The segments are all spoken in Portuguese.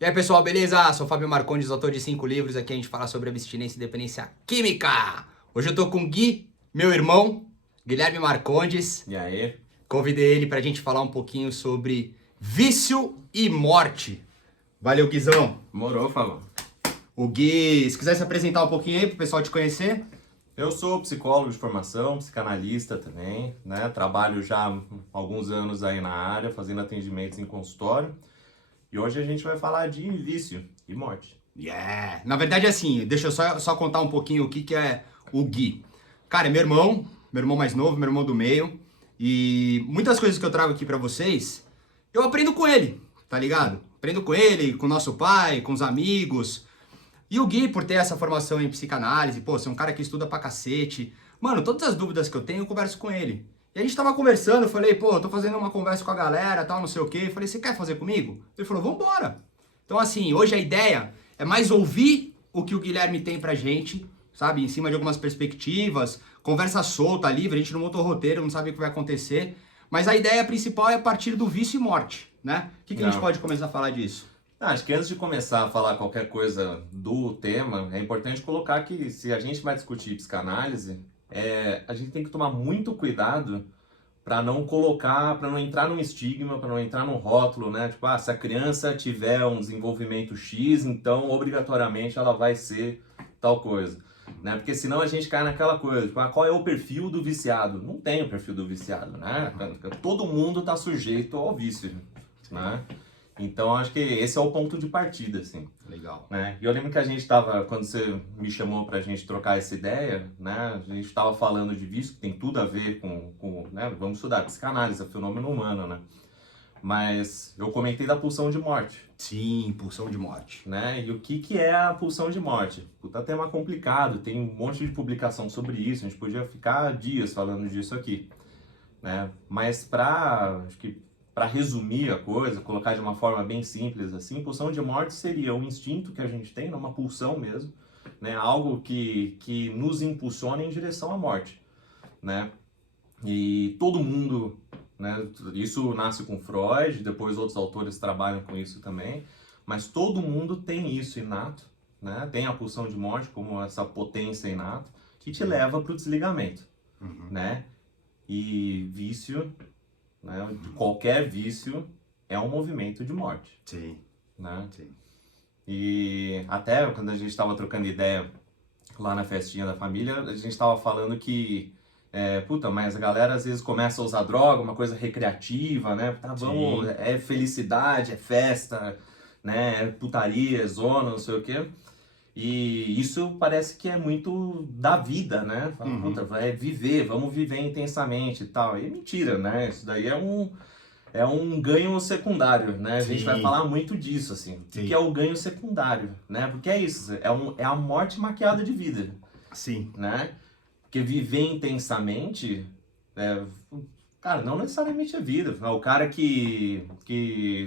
E aí pessoal, beleza? Sou Fábio Marcondes, autor de 5 livros. Aqui a gente fala sobre abstinência e dependência química. Hoje eu tô com o Gui, meu irmão, Guilherme Marcondes. E aí? Convidei ele pra gente falar um pouquinho sobre vício e morte. Valeu, Guizão. Morou, Fábio. O Gui, se quiser se apresentar um pouquinho aí pro pessoal te conhecer. Eu sou psicólogo de formação, psicanalista também, né? Trabalho já há alguns anos aí na área, fazendo atendimentos em consultório. E hoje a gente vai falar de vício e morte. Yeah! Na verdade, assim, deixa eu só contar um pouquinho o que é o Gui. Cara, é meu irmão mais novo, meu irmão do meio. E muitas coisas que eu trago aqui pra vocês, eu aprendo com ele, tá ligado? Aprendo com ele, com nosso pai, com os amigos. E o Gui, por ter essa formação em psicanálise, pô, ser um cara que estuda pra cacete. Mano, todas as dúvidas que eu tenho, eu converso com ele. E a gente tava conversando, eu falei, pô, eu tô fazendo uma conversa com a galera, tal, não sei o quê. Eu falei, você quer fazer comigo? Ele falou, vambora. Então, assim, hoje a ideia é mais ouvir o que o Guilherme tem pra gente, sabe? Em cima de algumas perspectivas, conversa solta, livre, a gente não montou roteiro, não sabe o que vai acontecer. Mas a ideia principal é a partir do vício e morte, né? O que a gente pode começar a falar disso? Acho que antes de começar a falar qualquer coisa do tema, é importante colocar que se a gente vai discutir psicanálise, a gente tem que tomar muito cuidado para não colocar, para não entrar num estigma, para não entrar num rótulo, né? Tipo, se a criança tiver um desenvolvimento X, então obrigatoriamente ela vai ser tal coisa, né? Porque senão a gente cai naquela coisa, tipo, qual é o perfil do viciado? Não tem o perfil do viciado, né? Todo mundo está sujeito ao vício, né? Então, acho que esse é o ponto de partida, assim. Legal. Né? E eu lembro que a gente estava, quando você me chamou para a gente trocar essa ideia, né? A gente estava falando de vício, que tem tudo a ver com né? Vamos estudar psicanálise, é fenômeno humano, né? Mas eu comentei da pulsão de morte. Sim, pulsão de morte. Né? E o que é a pulsão de morte? Puta tema complicado, tem um monte de publicação sobre isso, a gente podia ficar dias falando disso aqui. Né? Mas acho que para resumir a coisa, colocar de uma forma bem simples assim, pulsão de morte seria um instinto que a gente tem, uma pulsão mesmo, né? Algo que nos impulsiona em direção à morte, né? E todo mundo, né? Isso nasce com Freud, depois outros autores trabalham com isso também, mas todo mundo tem isso inato, né? Tem a pulsão de morte como essa potência inata que te leva para o desligamento, né? E vício, né? Qualquer vício é um movimento de morte. Sim. Né? Sim. E até quando a gente estava trocando ideia lá na festinha da família, a gente estava falando que mas a galera às vezes começa a usar droga, uma coisa recreativa, né? Tá, vamos, é felicidade, é festa, né? É putaria, é zona, não sei o quê. E isso parece que é muito da vida, né? Fala, puta, vai viver, vamos viver intensamente e tal. E mentira, né? Isso daí é um ganho secundário, né? A gente vai falar muito disso, assim. O que é o ganho secundário, né? Porque é isso, é a morte maquiada de vida. Sim. Né? Porque viver intensamente, cara, não necessariamente é vida. O cara sei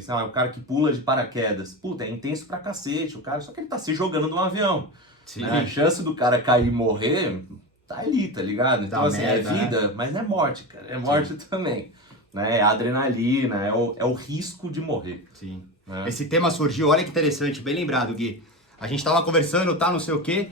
lá, o cara que pula de paraquedas, puta, é intenso pra cacete, o cara, só que ele tá se jogando de um avião. Sim. Né? A chance do cara cair e morrer, tá ali, tá ligado? Então, assim, merda, é vida, né? mas não é morte, cara, é morte também. Né? É adrenalina, é o risco de morrer. Sim. Né? Esse tema surgiu, olha que interessante, bem lembrado, Gui. A gente tava conversando, tá, não sei o quê,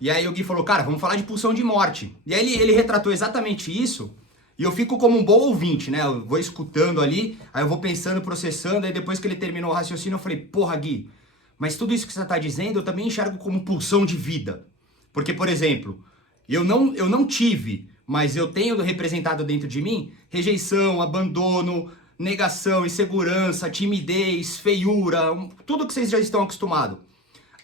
e aí o Gui falou, cara, vamos falar de pulsão de morte. E aí ele retratou exatamente isso, e eu fico como um bom ouvinte, né? Eu vou escutando ali, aí eu vou pensando, processando, aí depois que ele terminou o raciocínio, eu falei, porra, Gui, mas tudo isso que você tá dizendo, eu também enxergo como pulsão de vida. Porque, por exemplo, eu não tive, mas eu tenho representado dentro de mim rejeição, abandono, negação, insegurança, timidez, feiura, tudo que vocês já estão acostumados.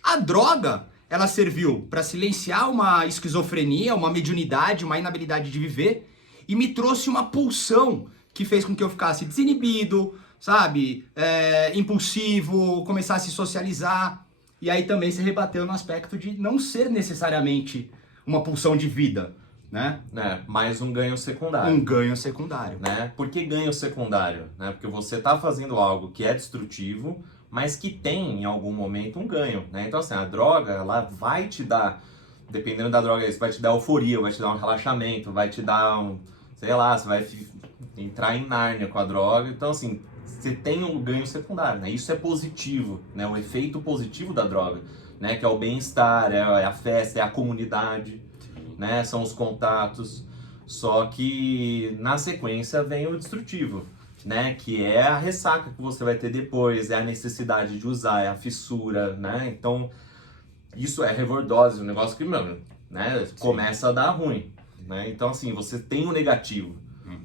A droga, ela serviu para silenciar uma esquizofrenia, uma mediunidade, uma inabilidade de viver e me trouxe uma pulsão que fez com que eu ficasse desinibido, sabe? Impulsivo, começasse a socializar. E aí também se rebateu no aspecto de não ser necessariamente uma pulsão de vida, né? Mais um ganho secundário. Um ganho secundário. Né? Por que ganho secundário? Né? Porque você está fazendo algo que é destrutivo, mas que tem em algum momento um ganho. Né? Então, assim, a droga, ela vai te dar, dependendo da droga, isso vai te dar euforia, vai te dar um relaxamento, vai te dar sei lá, você vai entrar em Nárnia com a droga. Então, assim, você tem um ganho secundário, né? Isso é positivo, né? O efeito positivo da droga, né? Que é o bem-estar, é a festa, é a comunidade, né? São os contatos. Só que na sequência vem o destrutivo, né? Que é a ressaca que você vai ter depois, é a necessidade de usar, é a fissura, né? Então, isso é reverdose, um negócio que, mano, né? Começa a dar ruim, né? Então, assim, você tem o negativo,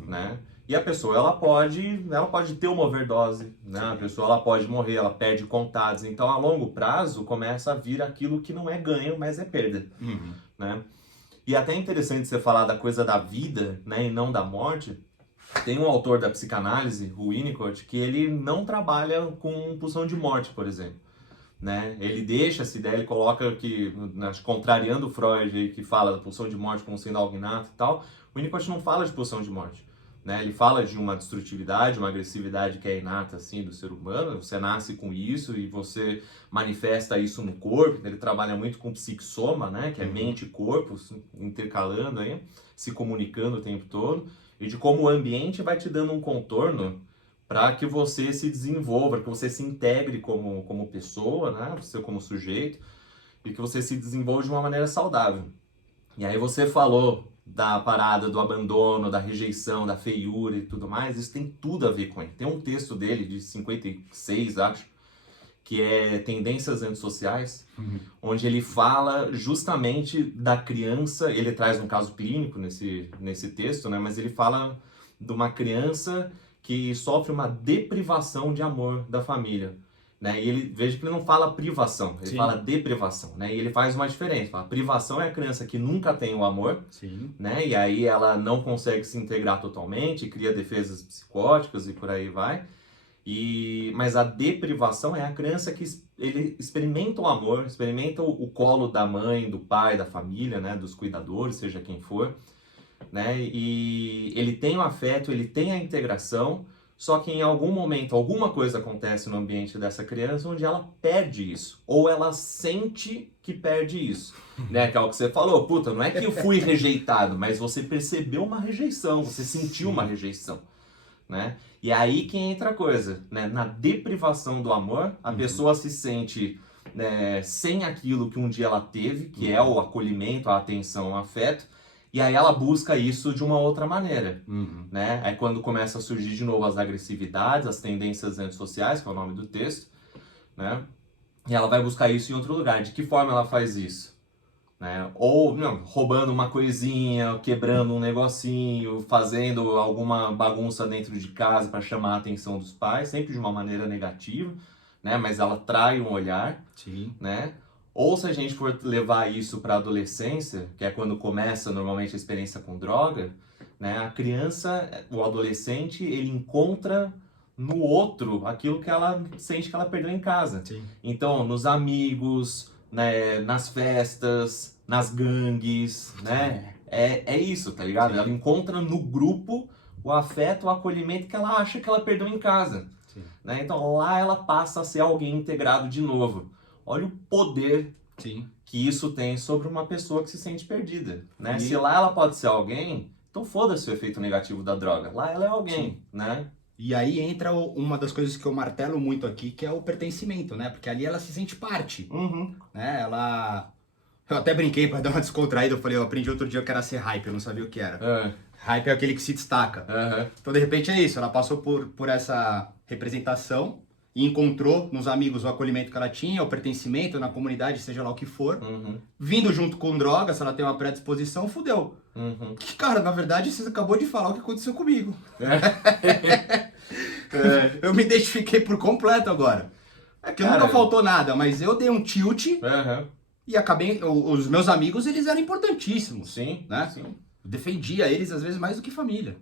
né? E a pessoa, ela pode ter uma overdose, né? A pessoa, ela pode morrer, ela perde contatos. Então, a longo prazo, começa a vir aquilo que não é ganho, mas é perda, né? E até é interessante você falar da coisa da vida, né? E não da morte. Tem um autor da psicanálise, o Winnicott, que ele não trabalha com pulsão de morte, por exemplo. Né? Ele deixa essa ideia, ele coloca que, contrariando o Freud, que fala da pulsão de morte como sendo algo inato e tal, o Winnicott não fala de pulsão de morte. Né? Ele fala de uma destrutividade, uma agressividade que é inata assim, do ser humano, você nasce com isso e você manifesta isso no corpo. Ele trabalha muito com psique-soma, né? Que é mente e corpo, intercalando aí, se comunicando o tempo todo, e de como o ambiente vai te dando um contorno para que você se desenvolva, que você se integre como pessoa, né? Você como sujeito, e que você se desenvolva de uma maneira saudável. E aí você falou da parada do abandono, da rejeição, da feiura e tudo mais, isso tem tudo a ver com ele. Tem um texto dele, de 56, acho, que é Tendências Antissociais, onde ele fala justamente da criança, ele traz um caso clínico nesse texto, né? Mas ele fala de uma criança que sofre uma deprivação de amor da família, né? E ele, veja que ele não fala privação, ele fala deprivação, né? E ele faz uma diferença. A privação é a criança que nunca tem o amor, né? E aí ela não consegue se integrar totalmente, cria defesas psicóticas e por aí vai. Mas a deprivação é a criança que ele experimenta o amor, experimenta o colo da mãe, do pai, da família, né? Dos cuidadores, seja quem for, né? E ele tem o afeto, ele tem a integração, só que em algum momento, alguma coisa acontece no ambiente dessa criança onde ela perde isso, ou ela sente que perde isso, né? Que é o que você falou, puta, não é que eu fui rejeitado, mas você percebeu uma rejeição, você sentiu uma rejeição, né? E aí que entra a coisa, né? Na deprivação do amor, a pessoa se sente, né, sem aquilo que um dia ela teve, que é o acolhimento, a atenção, o afeto. E aí ela busca isso de uma outra maneira, né? É quando começa a surgir de novo as agressividades, as tendências antissociais, que é o nome do texto, né? E ela vai buscar isso em outro lugar. De que forma ela faz isso? Né? Ou não, roubando uma coisinha, quebrando um negocinho, fazendo alguma bagunça dentro de casa para chamar a atenção dos pais, sempre de uma maneira negativa, né? Mas ela trai um olhar, né? Ou se a gente for levar isso para a adolescência, que é quando começa normalmente a experiência com droga, né? A criança, o adolescente, ele encontra no outro aquilo que ela sente que ela perdeu em casa. Então, nos amigos, né? Nas festas, nas gangues, né? É isso, tá ligado? Ela encontra no grupo o afeto, o acolhimento que ela acha que ela perdeu em casa. Né? Então, lá ela passa a ser alguém integrado de novo. Olha o poder que isso tem sobre uma pessoa que se sente perdida, né? Se lá ela pode ser alguém, então foda-se o efeito negativo da droga. Lá ela é alguém, né? E aí entra uma das coisas que eu martelo muito aqui, que é o pertencimento, né? Porque ali ela se sente parte, né? Eu até brinquei para dar uma descontraída, eu falei, eu aprendi outro dia que era ser hype, eu não sabia o que era. Hype é aquele que se destaca. Então, de repente, é isso, ela passou por essa representação e encontrou nos amigos o acolhimento que ela tinha, o pertencimento na comunidade, seja lá o que for. Vindo junto com droga, se ela tem uma predisposição, fudeu. Que, cara, na verdade, você acabou de falar o que aconteceu comigo. Eu me identifiquei por completo agora. Porque nunca faltou nada, mas eu dei um tilt e acabei... Os meus amigos, eles eram importantíssimos. Né? Eu defendia eles, às vezes, mais do que família.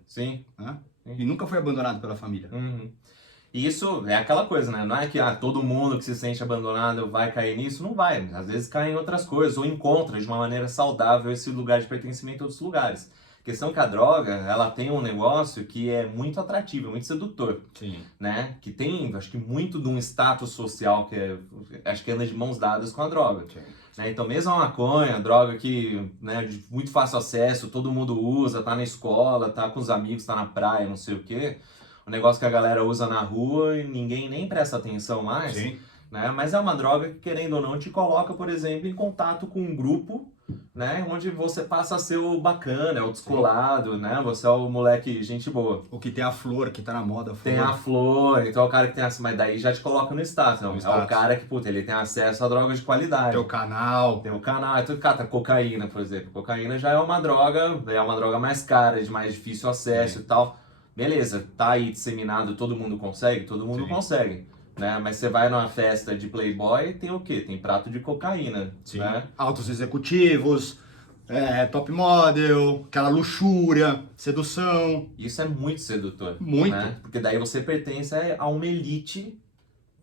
Né? E nunca fui abandonado pela família. E isso é aquela coisa, né? Não é que todo mundo que se sente abandonado vai cair nisso, não vai. Às vezes cai em outras coisas, ou encontra de uma maneira saudável esse lugar de pertencimento em outros lugares. A questão é que a droga, ela tem um negócio que é muito atrativo, muito sedutor. Né? Que tem, acho que muito de um status social que acho que anda de mãos dadas com a droga. Né? Então mesmo a maconha, a droga que, né, de muito fácil acesso, todo mundo usa, tá na escola, tá com os amigos, tá na praia, não sei o quê. um negócio que a galera usa na rua e ninguém nem presta atenção mais. Sim. Né? Mas é uma droga que, querendo ou não, te coloca, por exemplo, em contato com um grupo, né? Onde você passa a ser o bacana, o descolado, né? Você é o moleque gente boa. O que tem a flor, que tá na moda. Tem a flor, então é o cara que tem assim, mas daí já te coloca no status, não. É o cara que, puta, ele tem acesso a drogas de qualidade. Tem o canal. Tem o canal, é tudo, cara, cocaína, por exemplo. Cocaína já é uma droga mais cara, de mais difícil acesso e tal. Beleza, tá aí disseminado, todo mundo consegue? Todo mundo consegue. Né? Mas você vai numa festa de Playboy, tem o quê? Tem prato de cocaína. Sim. Né? Altos executivos, top model, aquela luxúria, sedução. Isso é muito sedutor. Muito. Né? Porque daí você pertence a uma elite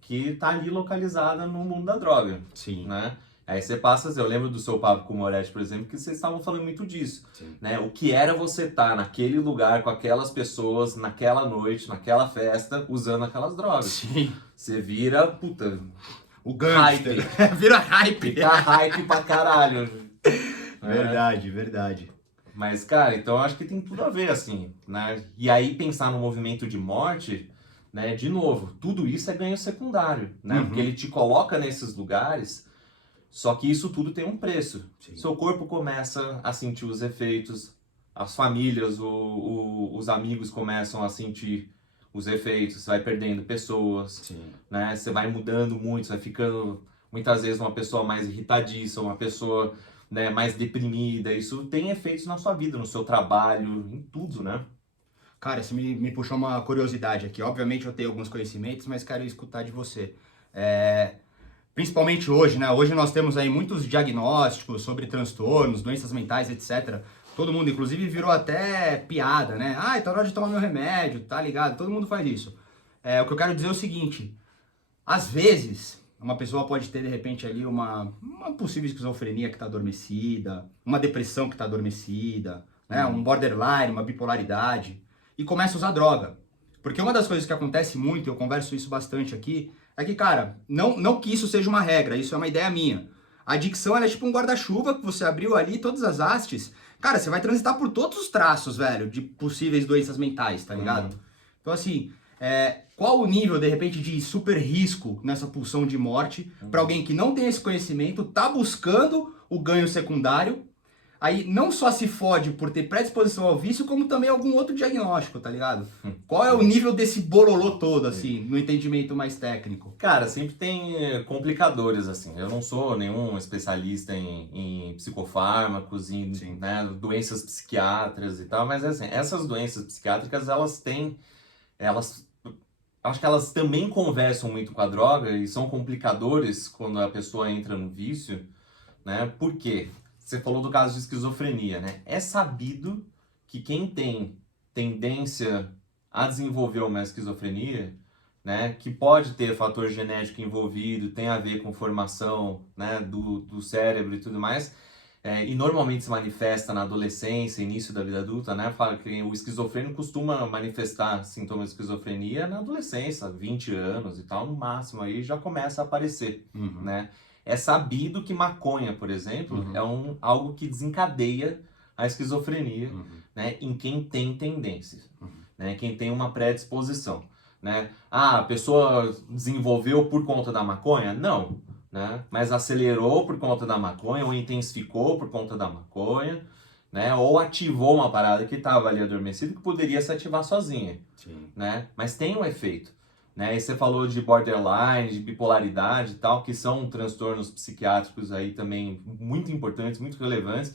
que tá ali localizada no mundo da droga. Sim. Né? Aí você passa, eu lembro do seu papo com o Moretti, por exemplo, que vocês estavam falando muito disso. Sim. Né? O que era você estar naquele lugar com aquelas pessoas, naquela noite, naquela festa, usando aquelas drogas. Sim. Você vira, puta, o gangster. Vira hype. Fica hype pra caralho. Verdade, verdade. Mas, cara, então eu acho que tem tudo a ver, assim, né? E aí pensar no movimento de morte, né? De novo, tudo isso é ganho secundário, né? Porque ele te coloca nesses lugares, só que isso tudo tem um preço. Sim. Seu corpo começa a sentir os efeitos, as famílias, os amigos começam a sentir os efeitos, você vai perdendo pessoas, Sim. né? Você vai mudando muito, você vai ficando muitas vezes uma pessoa mais irritadiça, uma pessoa, né, mais deprimida. Isso tem efeitos na sua vida, no seu trabalho, em tudo, né? Cara, você me puxou uma curiosidade aqui. Obviamente eu tenho alguns conhecimentos, mas quero escutar de você. Principalmente hoje, né? Hoje nós temos aí muitos diagnósticos sobre transtornos, doenças mentais, etc. Todo mundo, inclusive, virou até piada, né? Ah, tá na hora de tomar meu remédio, tá ligado? Todo mundo faz isso. O que eu quero dizer é o seguinte. Às vezes, uma pessoa pode ter, de repente, ali uma possível esquizofrenia que tá adormecida, uma depressão que tá adormecida, né? Um borderline, uma bipolaridade, e começa a usar droga. Porque uma das coisas que acontece muito, eu converso isso bastante aqui, é que, cara, não que isso seja uma regra, isso é uma ideia minha. A adicção, ela é tipo um guarda-chuva que você abriu ali, todas as hastes. Cara, você vai transitar por todos os traços, velho, de possíveis doenças mentais, tá ligado? Então, assim, qual o nível, de repente, de super risco nessa pulsão de morte para alguém que não tem esse conhecimento, tá buscando o ganho secundário, aí não só se fode por ter predisposição ao vício, como também algum outro diagnóstico, tá ligado? Qual é o nível desse bololô todo, assim, no entendimento mais técnico? Cara, sempre tem complicadores, assim. Eu não sou nenhum especialista em psicofármacos, em né, doenças psiquiátricas e tal, mas assim, essas doenças psiquiátricas, acho que elas também conversam muito com a droga e são complicadores quando a pessoa entra no vício, né? Por quê? Você falou do caso de esquizofrenia, né? É sabido que quem tem tendência a desenvolver uma esquizofrenia, né, que pode ter fator genético envolvido, tem a ver com formação, né, do cérebro e tudo mais, e normalmente se manifesta na adolescência, início da vida adulta, né? Fala que o esquizofrênico costuma manifestar sintomas de esquizofrenia na adolescência, 20 anos e tal, no máximo aí já começa a aparecer, né? É sabido que maconha, por exemplo, é algo que desencadeia a esquizofrenia, né, em quem tem tendências, né, quem tem uma predisposição. Né? Ah, a pessoa desenvolveu por conta da maconha? Não, né? Mas acelerou por conta da maconha, ou intensificou por conta da maconha, né? Ou ativou uma parada que estava ali adormecida que poderia se ativar sozinha. Sim. Né? Mas tem um efeito. Né? E você falou de borderline, de bipolaridade e tal, que são transtornos psiquiátricos aí também muito importantes, muito relevantes,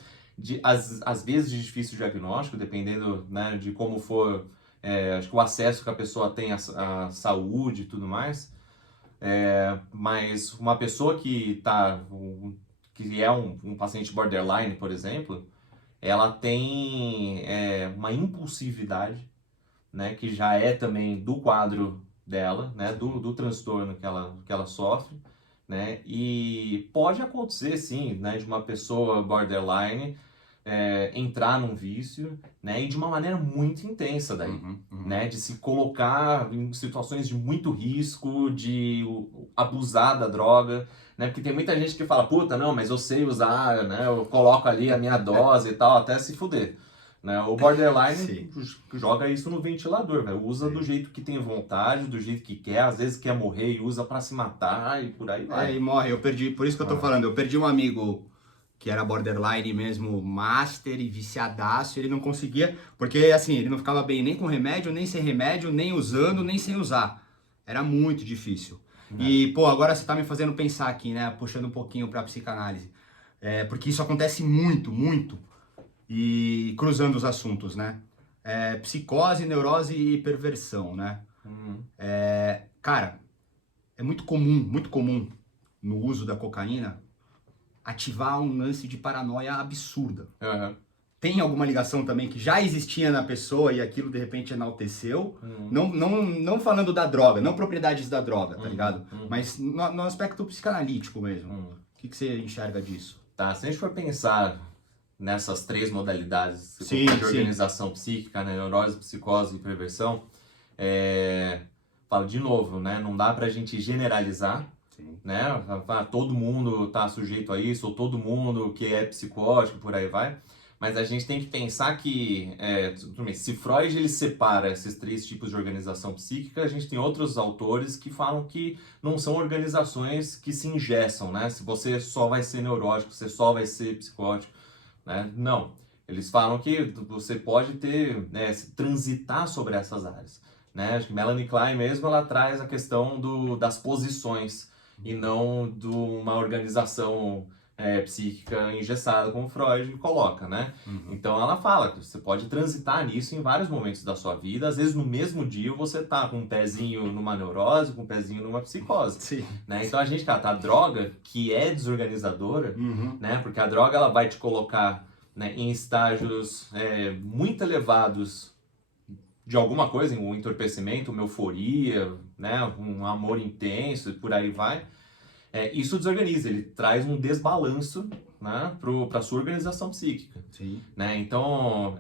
às vezes de difícil diagnóstico, dependendo, né, de como for, acho que o acesso que a pessoa tem à saúde e tudo mais. Mas uma pessoa que é um paciente borderline, por exemplo, ela tem uma impulsividade, né, que já é também do quadro dela, né, do transtorno que ela sofre, né, e pode acontecer sim, né, de uma pessoa borderline entrar num vício, né, e de uma maneira muito intensa daí, né, de se colocar em situações de muito risco, de abusar da droga, né, porque tem muita gente que fala, puta, não, mas eu sei usar, né, eu coloco ali a minha dose e tal, até se fuder. Né? O borderline Sim. joga isso no ventilador, velho. Usa do jeito que tem vontade, do jeito que quer, às vezes quer morrer e usa pra se matar e por aí vai. E morre. Eu perdi, por isso que eu tô falando, eu perdi um amigo que era borderline mesmo, master e viciadaço, ele não conseguia, porque assim, ele não ficava bem nem com remédio, nem sem remédio, nem usando, nem sem usar. Era muito difícil. E, pô, agora você tá me fazendo pensar aqui, né, puxando um pouquinho pra psicanálise. Porque isso acontece muito, muito. E cruzando os assuntos, né? Psicose, neurose e perversão, né? Cara, é muito comum no uso da cocaína ativar um lance de paranoia absurda. Uhum. Tem alguma ligação também que já existia na pessoa e aquilo de repente enalteceu? Não falando da droga, não propriedades da droga, tá ligado? Mas no aspecto psicanalítico mesmo. O que você enxerga disso? Tá, se a gente for pensar nessas 3 modalidades Sim, de organização psíquica, né, neurose, psicose e perversão, falo de novo, né, não dá pra gente generalizar, né, todo mundo tá sujeito a isso, ou todo mundo que é psicótico, por aí vai, mas a gente tem que pensar que, se Freud ele separa esses 3 tipos de organização psíquica, a gente tem outros autores que falam que não são organizações que se engessam, né, se você só vai ser neurótico, você só vai ser psicótico, né? Não, eles falam que você pode ter, transitar sobre essas áreas, né? Acho que Melanie Klein mesmo, ela traz a questão das posições e não de uma organização psíquica engessada, como Freud coloca, né? Então ela fala que você pode transitar nisso em vários momentos da sua vida, às vezes no mesmo dia você tá com um pezinho numa neurose, com um pezinho numa psicose. Sim. Né? Então a gente, cara, a droga que é desorganizadora, né? Porque a droga ela vai te colocar, né, em estágios muito elevados de alguma coisa, um entorpecimento, uma euforia, né, um amor intenso e por aí vai. Isso desorganiza, ele traz um desbalanço, né, para a sua organização psíquica. Sim. Né? Então,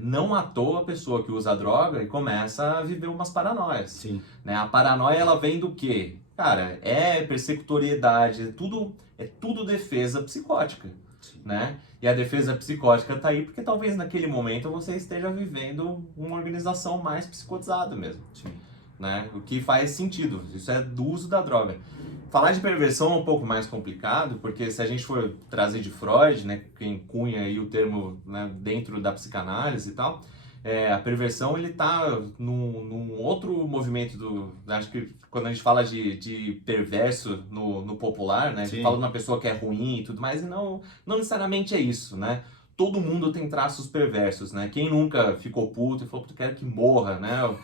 não à toa a pessoa que usa a droga e começa a viver umas paranoias. Sim. Né? A paranoia, ela vem do quê? Cara, persecutoriedade, é tudo defesa psicótica. Né? E a defesa psicótica tá aí porque talvez naquele momento você esteja vivendo uma organização mais psicotizada mesmo. Sim. Né? O que faz sentido, isso é do uso da droga. Falar de perversão é um pouco mais complicado, porque se a gente for trazer de Freud, né, quem cunha aí o termo, né, dentro da psicanálise e tal, a perversão ele tá num outro movimento acho que quando a gente fala de perverso no popular, né, a gente fala de uma pessoa que é ruim e tudo mais, e não necessariamente é isso, né? Todo mundo tem traços perversos, né? Quem nunca ficou puto e falou, tu quero que morra, né?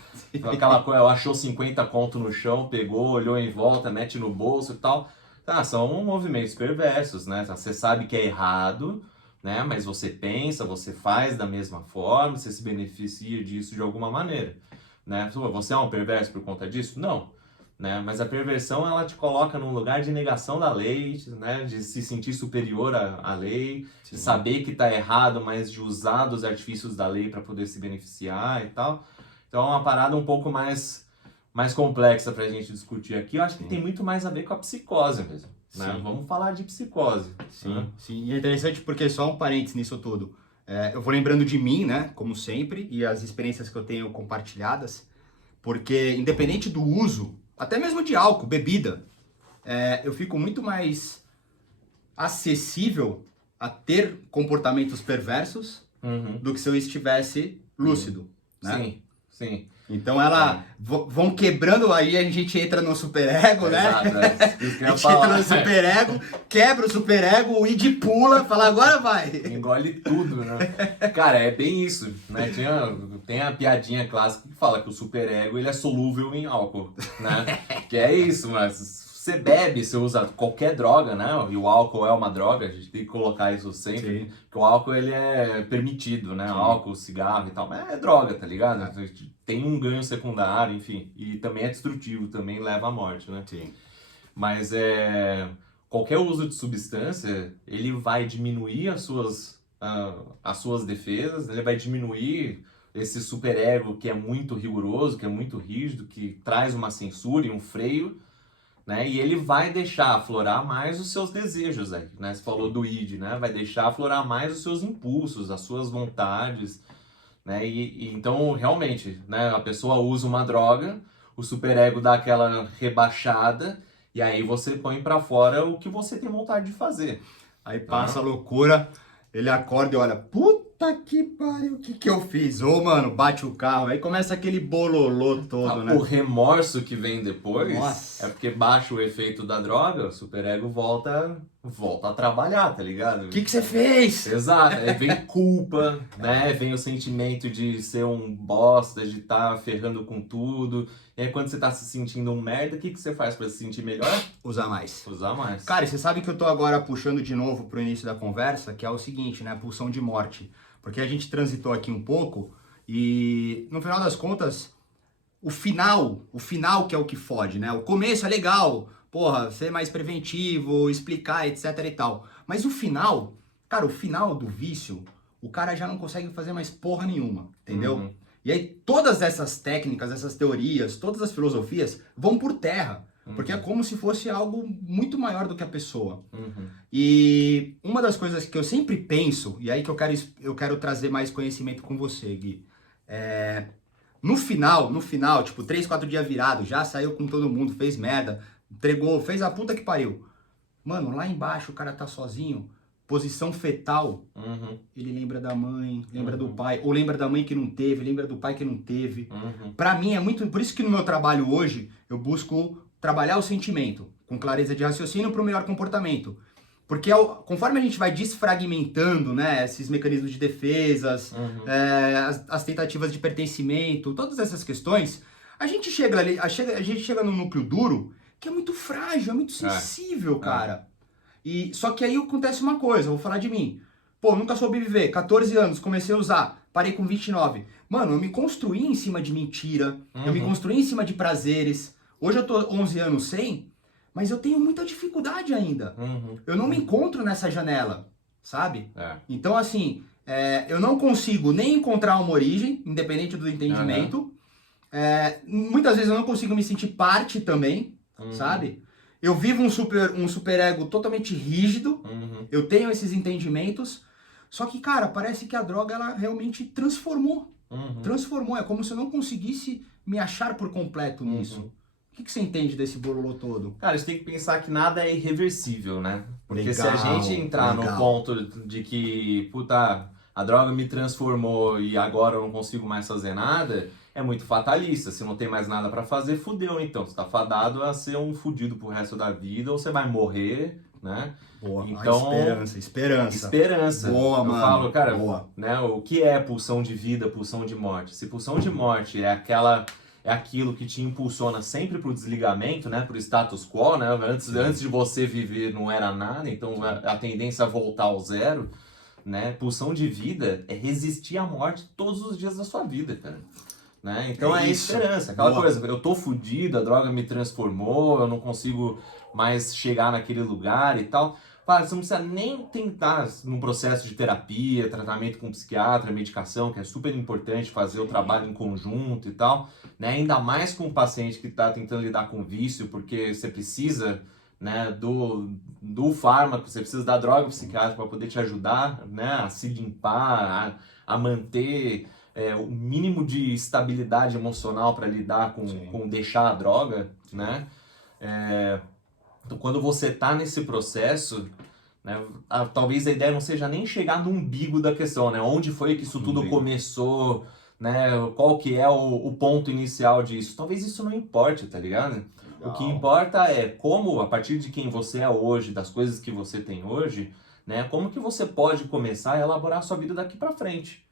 Aquela coisa, achou 50 conto no chão, pegou, olhou em volta, mete no bolso e tal. São movimentos perversos, né? Você sabe que é errado, né? Mas você pensa, você faz da mesma forma, você se beneficia disso de alguma maneira, né? Você é um perverso por conta disso? Não. Né? Mas a perversão, ela te coloca num lugar de negação da lei, né? De se sentir superior à lei, de saber que está errado, mas de usar dos artifícios da lei para poder se beneficiar e tal. Então é uma parada um pouco mais complexa para a gente discutir aqui. Eu acho que tem muito mais a ver com a psicose mesmo. Né? Vamos falar de psicose. Sim, né? sim. E é interessante porque, só um parênteses nisso tudo, eu vou lembrando de mim, né, como sempre, e as experiências que eu tenho compartilhadas, porque independente do uso, até mesmo de álcool, bebida, eu fico muito mais acessível a ter comportamentos perversos do que se eu estivesse lúcido, né? Sim, sim. Então vão quebrando, aí a gente entra no superego, né? Exato, A gente entra no superego, quebra o superego, o id pula, fala agora vai. Engole tudo, né? Cara, é bem isso, né? Tem a piadinha clássica que fala que o superego ele é solúvel em álcool, né? Que é isso, mas você bebe, você usa qualquer droga, né? E o álcool é uma droga, a gente tem que colocar isso sempre. Sim. Porque o álcool ele é permitido, né? Álcool, cigarro e tal, mas é droga, tá ligado? Tem um ganho secundário, enfim. E também é destrutivo, também leva à morte, né? Sim. Mas qualquer uso de substância, ele vai diminuir as suas defesas, ele vai diminuir esse superego que é muito rigoroso, que é muito rígido, que traz uma censura e um freio, né? E ele vai deixar aflorar mais os seus desejos aí, né? Você falou do id, né? Vai deixar aflorar mais os seus impulsos, as suas vontades, né? Então, realmente, né, a pessoa usa uma droga, o superego dá aquela rebaixada, e aí você põe pra fora o que você tem vontade de fazer. Aí passa a loucura, ele acorda e olha, puta que pariu, o que que eu fiz? Ô, mano, bate o carro, aí começa aquele bololô todo, né? O remorso que vem depois Nossa. é porque baixa o efeito da droga, o superego volta a trabalhar, tá ligado? O que que você fez? Exato, aí vem culpa, né? Vem o sentimento de ser um bosta, de estar ferrando com tudo. E aí quando você tá se sentindo um merda, o que que você faz pra se sentir melhor? Usar mais. Usar mais. Cara, e você sabe que eu tô agora puxando de novo pro início da conversa, que é o seguinte, né? Pulsão de morte. Porque a gente transitou aqui um pouco e, no final das contas, o final que é o que fode, né? O começo é legal, porra, ser mais preventivo, explicar, etc e tal. Mas o final, cara, o final do vício, o cara já não consegue fazer mais porra nenhuma, entendeu? Uhum. E aí todas essas técnicas, essas teorias, todas as filosofias vão por terra. Porque é como se fosse algo muito maior do que a pessoa. Uhum. E uma das coisas que eu sempre penso, e aí que eu quero trazer mais conhecimento com você, Gui, no final, tipo, 3, 4 dias virado, já saiu com todo mundo, fez merda, entregou, fez a puta que pariu. Mano, lá embaixo o cara tá sozinho, posição fetal, Uhum. ele lembra da mãe, lembra do pai, ou lembra da mãe que não teve, lembra do pai que não teve. Uhum. Pra mim é muito, por isso que no meu trabalho hoje, eu busco trabalhar o sentimento, com clareza de raciocínio para o melhor comportamento. Porque conforme a gente vai desfragmentando, né, esses mecanismos de defesas, as tentativas de pertencimento, todas essas questões, a gente chega ali, a gente chega num núcleo duro que é muito frágil, é muito sensível, cara. E só que aí acontece uma coisa, eu vou falar de mim. Pô, nunca soube viver, 14 anos, comecei a usar, parei com 29. Mano, eu me construí em cima de mentira, eu me construí em cima de prazeres. Hoje eu tô 11 anos sem, mas eu tenho muita dificuldade ainda. Eu não me encontro nessa janela, sabe? Então, assim, eu não consigo nem encontrar uma origem, independente do entendimento. Muitas vezes eu não consigo me sentir parte também, sabe? Eu vivo um superego totalmente rígido, eu tenho esses entendimentos, só que, cara, parece que a droga, ela realmente transformou. Transformou, é como se eu não conseguisse me achar por completo nisso. O que você entende desse bololô todo? Cara, a gente tem que pensar que nada é irreversível, né? Porque Legal, se a gente entrar no ponto de que, puta, a droga me transformou e agora eu não consigo mais fazer nada, é muito fatalista. Se não tem mais nada pra fazer, fudeu então. Você tá fadado a ser um fudido pro resto da vida ou você vai morrer, né? Boa, então, esperança. Boa, mano. Eu falo, cara, boa. Né, o que é pulsão de vida, pulsão de morte? Se pulsão de morte é aquilo que te impulsiona sempre pro desligamento, né, pro status quo, né? Antes de você viver não era nada, então a tendência é voltar ao zero, né? Pulsão de vida é resistir à morte todos os dias da sua vida, cara. Né? Então é esperança, aquela coisa, eu tô fudido, a droga me transformou, eu não consigo mais chegar naquele lugar e tal. Cara, você não precisa nem tentar num processo de terapia, tratamento com psiquiatra, medicação, que é super importante fazer o trabalho em conjunto e tal, né? Ainda mais com um paciente que está tentando lidar com vício, porque você precisa, né, do fármaco, você precisa da droga psiquiátrica para poder te ajudar, né, a se limpar, a manter o mínimo de estabilidade emocional para lidar com deixar a droga, né? Então, quando você tá nesse processo, né, talvez a ideia não seja nem chegar no umbigo da questão, né? Onde foi que isso tudo começou, né? Qual que é o ponto inicial disso? Talvez isso não importe, tá ligado? O que importa é como, a partir de quem você é hoje, das coisas que você tem hoje, né? Como que você pode começar a elaborar a sua vida daqui pra frente,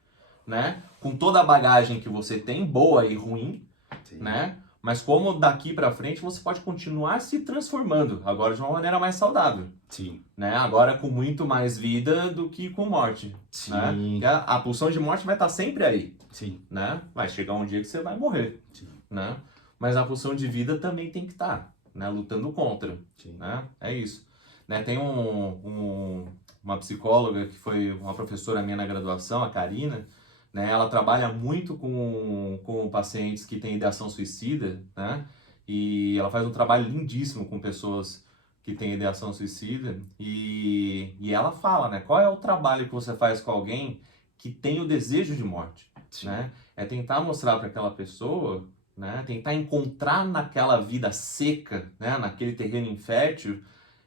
né? Com toda a bagagem que você tem, boa e ruim, né? Mas como daqui pra frente você pode continuar se transformando, agora de uma maneira mais saudável. Sim. Né? Agora com muito mais vida do que com morte. Sim. Né? A pulsão de morte vai estar sempre aí. Sim. Né? Vai chegar um dia que você vai morrer. Sim. Né? Mas a pulsão de vida também tem que estar, né? Lutando contra. Sim. Né? É isso. Né? Tem uma psicóloga que foi uma professora minha na graduação, a Karina, né? Ela trabalha muito com pacientes que têm ideação suicida, né? E ela faz um trabalho lindíssimo com pessoas que têm ideação suicida. E ela fala, né? Qual é o trabalho que você faz com alguém que tem o desejo de morte, Sim. né? É tentar mostrar para aquela pessoa, né? Tentar encontrar naquela vida seca, né? Naquele terreno infértil,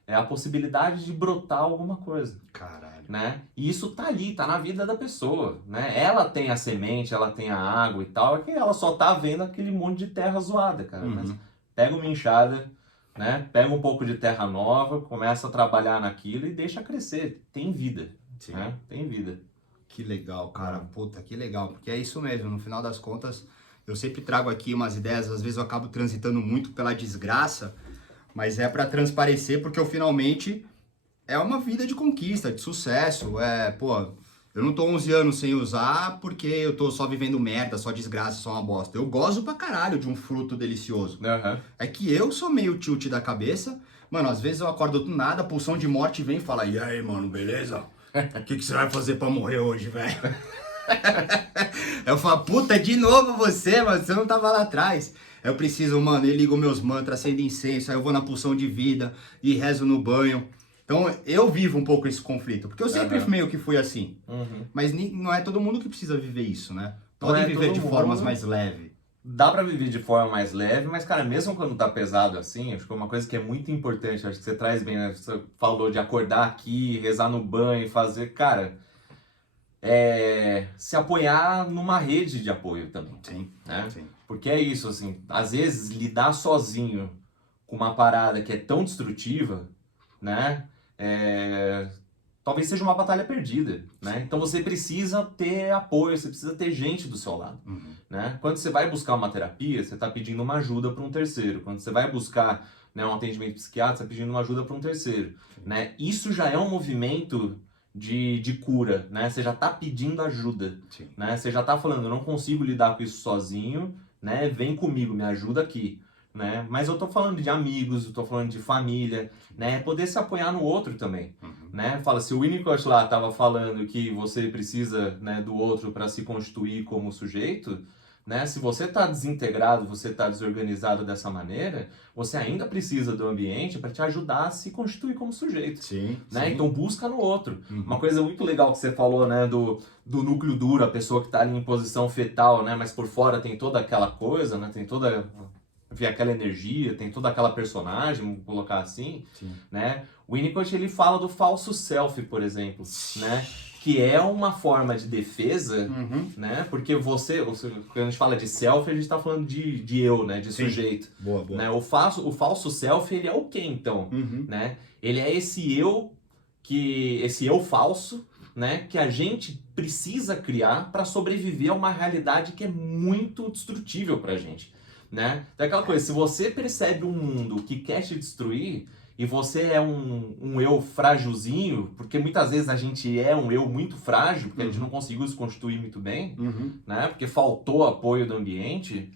a possibilidade de brotar alguma coisa. Caralho. Né? E isso tá ali, tá na vida da pessoa, né? Ela tem a semente, ela tem a água e tal, é que ela só tá vendo aquele monte de terra zoada, cara. Uhum. Mas pega uma enxada, né? Pega um pouco de terra nova, começa a trabalhar naquilo e deixa crescer. Tem vida, Sim. né? Tem vida. Que legal, cara. Puta, que legal. Porque é isso mesmo, no final das contas, eu sempre trago aqui umas ideias, às vezes eu acabo transitando muito pela desgraça, mas é pra transparecer, porque eu finalmente... É uma vida de conquista, de sucesso, pô, eu não tô 11 anos sem usar porque eu tô só vivendo merda, só desgraça, só uma bosta. Eu gozo pra caralho de um fruto delicioso. Uhum. É que eu sou meio tilt da cabeça, mano, às vezes eu acordo do nada, a pulsão de morte vem e fala, e aí, mano, beleza? O que você vai fazer pra morrer hoje, velho? Eu falo, puta, de novo você, mano, você não tava lá atrás. Eu preciso, mano, eu ligo meus mantras, acendo incenso, aí eu vou na pulsão de vida e rezo no banho. Então, eu vivo um pouco esse conflito, porque eu sempre meio que fui assim. Uhum. Mas não é todo mundo que precisa viver isso, né? Não Podem é viver todo de formas mundo. mais leves. Dá pra viver de forma mais leve, mas, cara, mesmo quando tá pesado assim, acho que é uma coisa que é muito importante, acho que você traz bem, né? Você falou de acordar aqui, rezar no banho, fazer, cara, se apoiar numa rede de apoio também, Sim, né? sim. Porque é isso, assim, às vezes lidar sozinho com uma parada que é tão destrutiva, né? Talvez seja uma batalha perdida, né? Então você precisa ter apoio, você precisa ter gente do seu lado, Uhum. né? Quando você vai buscar uma terapia, você está pedindo uma ajuda para um terceiro. Quando você vai buscar, né, um atendimento psiquiátrico, você está pedindo uma ajuda para um terceiro, né? Isso já é um movimento de cura, né? Você já está pedindo ajuda, Sim. né? Você já está falando, eu não consigo lidar com isso sozinho, né? Vem comigo, me ajuda aqui. Né? Mas eu tô falando de amigos, eu tô falando de família, né? Poder se apoiar no outro também, né? Fala, se o Winnicott lá tava falando que você precisa, né, do outro para se constituir como sujeito, né? Se você tá desintegrado, você tá desorganizado dessa maneira, você ainda precisa do ambiente para te ajudar a se constituir como sujeito, Sim, né? sim. Então busca no outro. Uma coisa muito legal que você falou, né, do núcleo duro, a pessoa que tá ali em posição fetal, né, mas por fora tem toda aquela coisa, né? Tem toda aquela energia, tem toda aquela personagem, vamos colocar assim, Sim. né? O Winnicott, ele fala do falso self, por exemplo, né? Que é uma forma de defesa, né? Porque quando a gente fala de self, a gente está falando de eu, né? De Sim. Sujeito. Boa, boa. Né? O falso self, ele é o quê, então? Né? Ele é esse eu falso, né? Que a gente precisa criar para sobreviver a uma realidade que é muito destrutível pra gente. Né? Então é aquela coisa, se você percebe um mundo que quer te destruir e você é um eu frágilzinho, porque muitas vezes a gente é um eu muito frágil, porque a gente não conseguiu se constituir muito bem, né? Porque faltou apoio do ambiente,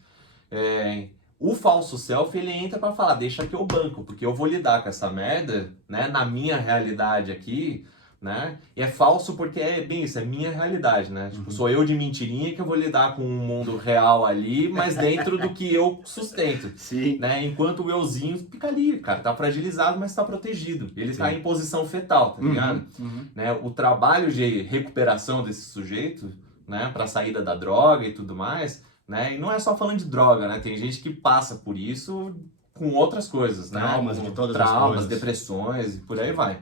o falso self, ele entra para falar, deixa que eu banco, porque eu vou lidar com essa merda, né? Na minha realidade aqui, né? E é falso porque é bem isso, é minha realidade, né? Tipo, sou eu de mentirinha que eu vou lidar com um mundo real ali, mas dentro do que eu sustento. Sim. Né? Enquanto o euzinho fica ali, cara, tá fragilizado, mas tá protegido. Ele tá em posição fetal, tá ligado? Né? O trabalho de recuperação desse sujeito, né, pra saída da droga e tudo mais, né? E não é só falando de droga, né? Tem gente que passa por isso com outras coisas, Traumas, né? de todas as Traumas, coisas. depressões e por aí vai.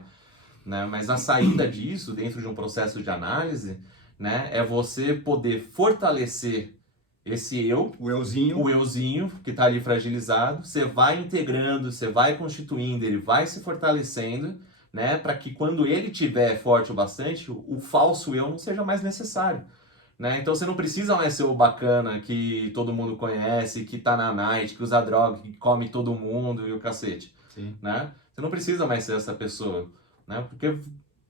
Né? Mas a saída disso, dentro de um processo de análise, né, é você poder fortalecer esse eu, O euzinho que está ali fragilizado, você vai integrando, você vai constituindo, ele vai se fortalecendo, né, para que quando ele tiver forte o bastante, o falso eu não seja mais necessário. Né? Então você não precisa mais ser o bacana que todo mundo conhece, que tá na night, que usa droga, que come todo mundo e o cacete. Sim. Né? Você não precisa mais ser essa pessoa. Né? Porque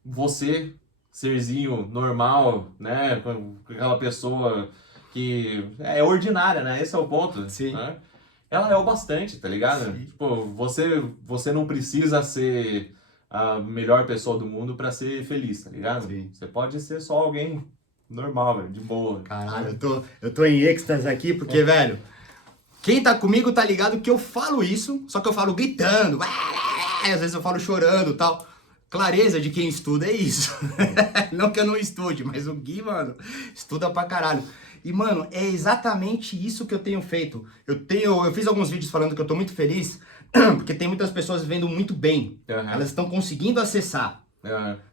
você, serzinho normal, né? Com aquela pessoa que é ordinária, né? Esse é o ponto. Sim. Né? Ela é o bastante, tá ligado? Sim. Tipo, você não precisa ser a melhor pessoa do mundo pra ser feliz, tá ligado? Sim. Você pode ser só alguém normal, velho, de boa. Caralho, eu tô em êxtase aqui porque, velho, quem tá comigo tá ligado que eu falo isso, só que eu falo gritando, às vezes eu falo chorando e tal. clareza de quem estuda é isso. Não que eu não estude, mas o Gui, mano, estuda pra caralho. E, mano, é exatamente isso que eu tenho feito. Eu fiz alguns vídeos falando que eu tô muito feliz, porque tem muitas pessoas vivendo muito bem. Elas estão conseguindo acessar.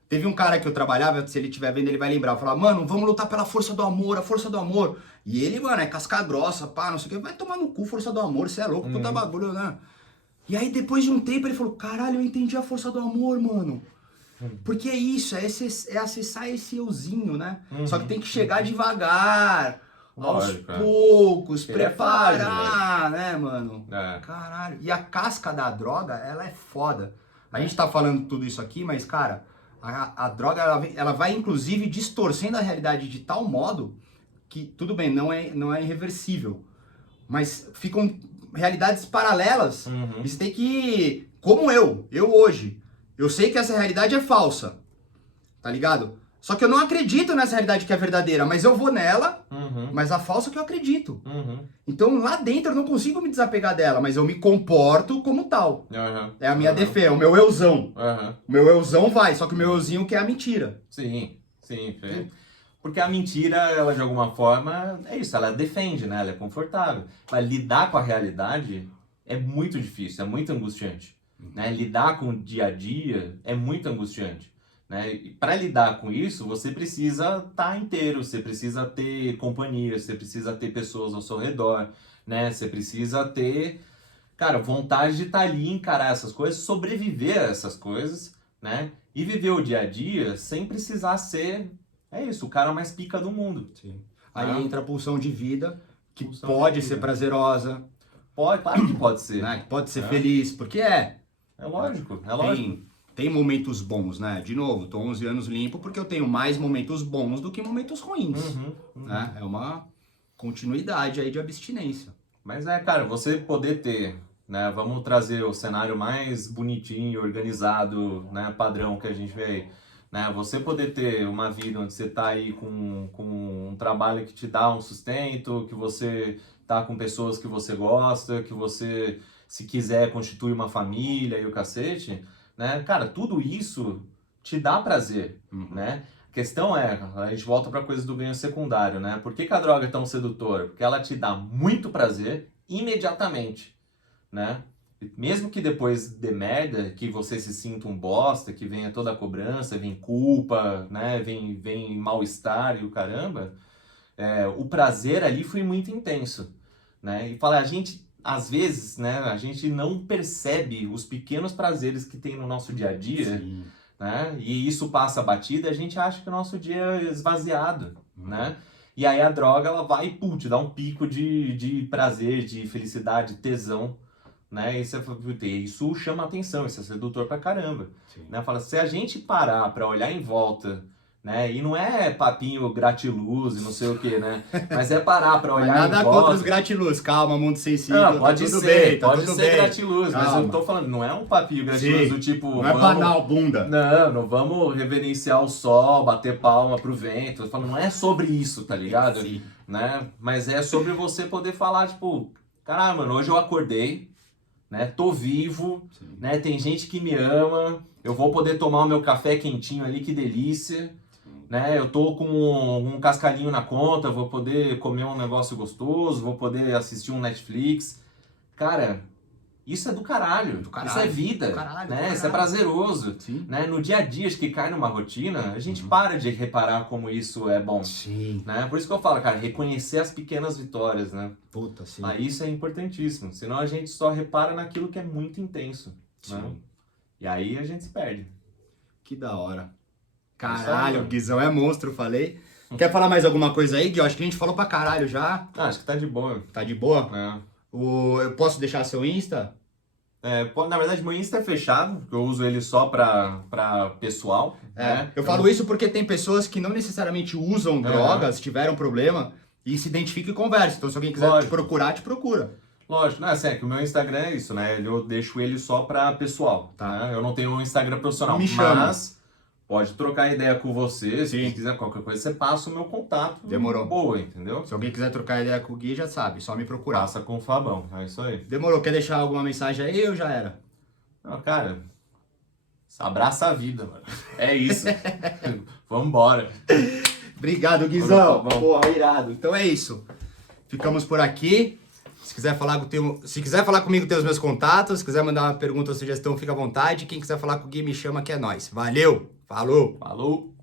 Teve um cara que eu trabalhava, se ele estiver vendo, ele vai lembrar. Eu falava, mano, vamos lutar pela força do amor, a força do amor. E ele, mano, é casca grossa, pá, não sei o que. Vai tomar no cu, força do amor, você é louco, puta bagulho, né? E aí, depois de um tempo, ele falou, caralho, eu entendi a força do amor, mano. Porque é isso, é acessar esse euzinho, né? Só que tem que chegar devagar, aos poucos, preparar, né, mano? Caralho. E a casca da droga, ela é foda. A gente tá falando tudo isso aqui, mas, cara, a droga, ela vai, inclusive, distorcendo a realidade de tal modo que, tudo bem, não é irreversível, mas ficam realidades paralelas. E você tem que, como eu hoje, eu sei que essa realidade é falsa, tá ligado? Só que eu não acredito nessa realidade que é verdadeira, mas eu vou nela, mas a falsa que eu acredito. Então lá dentro eu não consigo me desapegar dela, mas eu me comporto como tal. É a minha defesa, é o meu euzão. O meu euzão vai, só que o meu euzinho quer a mentira. Sim. Porque a mentira, ela de alguma forma, é isso, ela defende, né? Ela é confortável. Mas lidar com a realidade é muito difícil, é muito angustiante. Né? Lidar com o dia a dia é muito angustiante. Né? E para lidar com isso, você precisa estar inteiro, você precisa ter companhia, você precisa ter pessoas ao seu redor, né? Você precisa ter, cara, vontade de estar ali, encarar essas coisas, sobreviver a essas coisas, né? E viver o dia a dia sem precisar ser, é isso, o cara mais pica do mundo. Sim. Aí entra a pulsão de vida, que pode ser prazerosa. Pode, claro que pode ser. Né? Pode ser feliz, porque é. É lógico. Tem momentos bons, né? De novo, tô 11 anos limpo porque eu tenho mais momentos bons do que momentos ruins. Né? É uma continuidade aí de abstinência. Mas cara, você poder ter, né? Vamos trazer o cenário mais bonitinho, organizado, né? Padrão que a gente vê aí. Né? Você poder ter uma vida onde você tá aí com um trabalho que te dá um sustento, que você tá com pessoas que você gosta, que você, se quiser, constitui uma família e o cacete, né? Cara, tudo isso te dá prazer, né? A questão é, a gente volta para coisa do ganho secundário, né? Por que a droga é tão sedutora? Porque ela te dá muito prazer imediatamente, né? Mesmo que depois dê merda, que você se sinta um bosta, que venha toda a cobrança, vem culpa, né? Vem mal-estar e o caramba, o prazer ali foi muito intenso, né? E fala, a gente, às vezes, né? A gente não percebe os pequenos prazeres que tem no nosso dia a dia, né? E isso passa batida, a gente acha que o nosso dia é esvaziado, né? E aí a droga, ela vai e te dá um pico de prazer, de felicidade, tesão, né? Isso chama atenção, isso é sedutor pra caramba. Né? Fala, se a gente parar pra olhar em volta, né? E não é papinho gratiluz e não sei o que, né? Mas é parar pra olhar em volta. Nada contra os gratiluz, calma, mundo sensível, não, pode tá tudo ser, bem, tá pode tudo ser bem. gratiluz, mas eu tô falando, não é um papinho gratiluz do tipo... Não é banal, bunda. Não vamos reverenciar o sol, bater palma pro vento. Eu falo, não é sobre isso, tá ligado? Sim. Né? Mas é sobre você poder falar, tipo, caralho, mano, hoje eu acordei, né? Tô vivo, né? Tem gente que me ama, eu vou poder tomar o meu café quentinho ali, que delícia, né? Eu tô com um cascalhinho na conta, vou poder comer um negócio gostoso, vou poder assistir um Netflix. Cara, isso é do caralho, isso é vida, né? Isso é prazeroso, né? No dia a dia, acho que cai numa rotina, a gente para de reparar como isso é bom, né? Por isso que eu falo, cara, reconhecer as pequenas vitórias, né? Puta, sim. Isso é importantíssimo, senão a gente só repara naquilo que é muito intenso, né? E aí a gente se perde. Que da hora. Caralho, o Guizão é monstro, falei. Quer falar mais alguma coisa aí, Gui? Eu acho que a gente falou pra caralho já. Acho que tá de boa. Tá de boa? É. Eu posso deixar seu Insta? Na verdade, meu Insta é fechado, porque eu uso ele só pra pessoal. Né? Eu falo isso porque tem pessoas que não necessariamente usam drogas, tiveram problema, e se identificam e conversam. Então, se alguém quiser te procurar, te procura. Lógico, assim, que o meu Instagram é isso, né? Eu deixo ele só pra pessoal, né? Eu não tenho um Instagram profissional, mas pode trocar ideia com você, se quiser qualquer coisa, você passa o meu contato. Demorou. Boa, entendeu? Se alguém quiser trocar ideia com o Gui, já sabe, só me procurar. Passa com o Fabão, é isso aí. Demorou, quer deixar alguma mensagem aí ou já era? Não, cara, Abraça a vida, mano. É isso. Vambora. Obrigado, Guizão. Bom. Porra, irado. Então é isso. Ficamos por aqui. Se quiser falar comigo, tem os meus contatos. Se quiser mandar uma pergunta ou sugestão, fica à vontade. Quem quiser falar com o Gui, me chama que é nóis. Valeu! Falou! Falou!